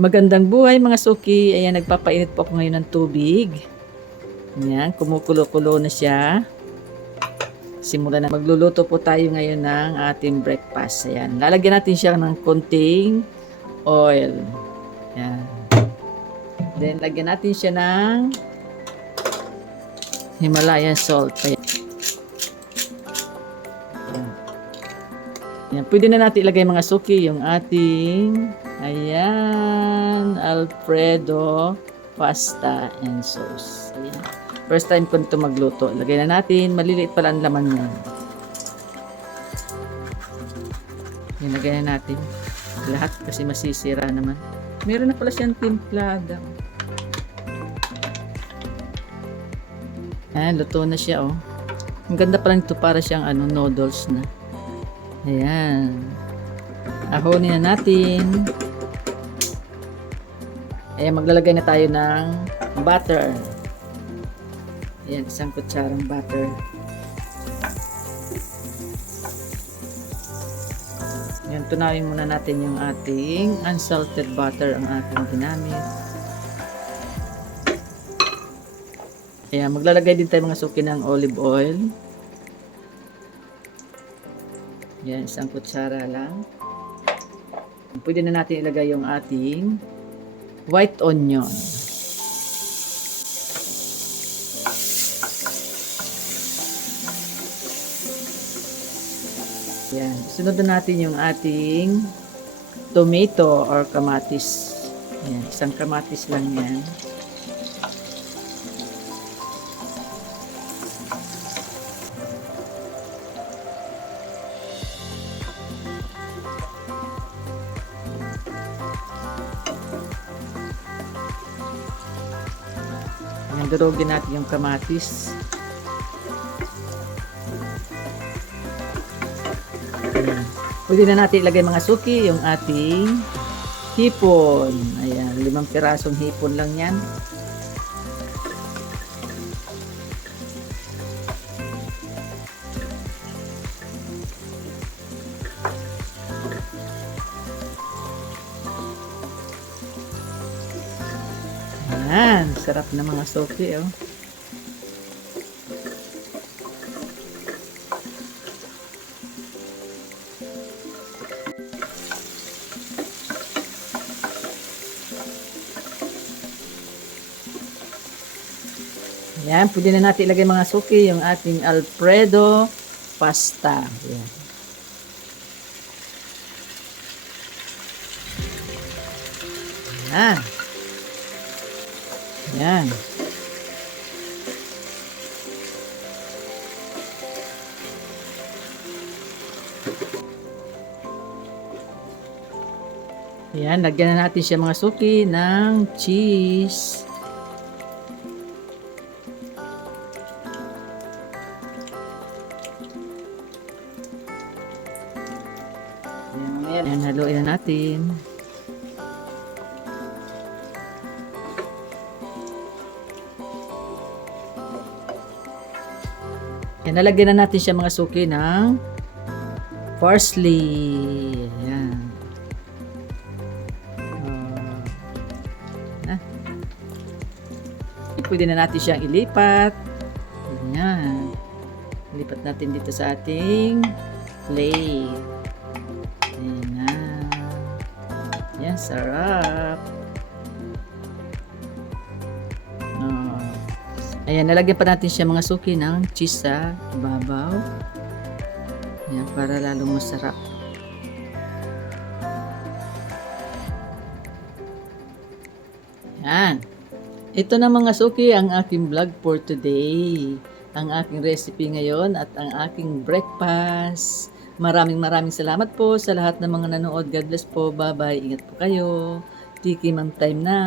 Magandang buhay mga suki. Ayan, nagpapainit po ako ngayon ng tubig. Ayan, kumukulo-kulo na siya. Simulan na. Magluluto po tayo ngayon ng ating breakfast. Ayan, lalagyan natin siya ng konting oil. Ayan. Then, lagyan natin siya ng Himalayan salt. Ayan. Ayan. Pwede na natin ilagay mga suki yung ating Alfredo pasta and sauce. Ayan. First time ko ito magluto. Lagay na natin. Maliliit pala ang laman niya. Ayan, lagay na natin. Lahat kasi masisira naman. Meron na pala siyang timplada. Ayan, luto na siya, oh. Ang ganda pala nito, para siyang noodles na. Ayan. Ahonin na natin. Ayan, maglalagay na tayo ng butter. Ayan, isang kutsarang butter. Ayan, tunawin muna natin yung ating unsalted butter ang ating ginamit. Ayan, maglalagay din tayo mga suki ng olive oil. Ayan, isang kutsara lang. Pwede na natin ilagay yung ating white onion. Yan. Sunod na natin yung ating tomato or kamatis. Yan. Isang kamatis lang yan. Yan. Durugin natin yung kamatis. Ayan. Pwede na natin ilagay mga suki yung ating hipon. Ayan, 5 pirasong hipon lang yan. Ayan, sarap na mga suki, oh. Ayan, pwede na natin ilagay mga suki yung ating Alfredo pasta. Ayan. Ayan. Ayan. Ayan, lagyan na natin siya mga suki ng cheese. Ayan, haluin na natin. Ayan, nalagyan na natin siya mga suki ng parsley. Ayan. Pwede na natin siyang ilipat. Ayan. Ilipat natin dito sa ating plate. Ayan na. Ayan, sarap. Ayan, nalagyan pa natin siya mga suki ng cheese sa ibabaw. Ayan, para lalong masarap. Ayan. Ito na mga suki ang aking vlog for today. Ang aking recipe ngayon at ang aking breakfast. Maraming salamat po sa lahat ng mga nanood. God bless po. Bye-bye. Ingat po kayo. Tiki mang time na.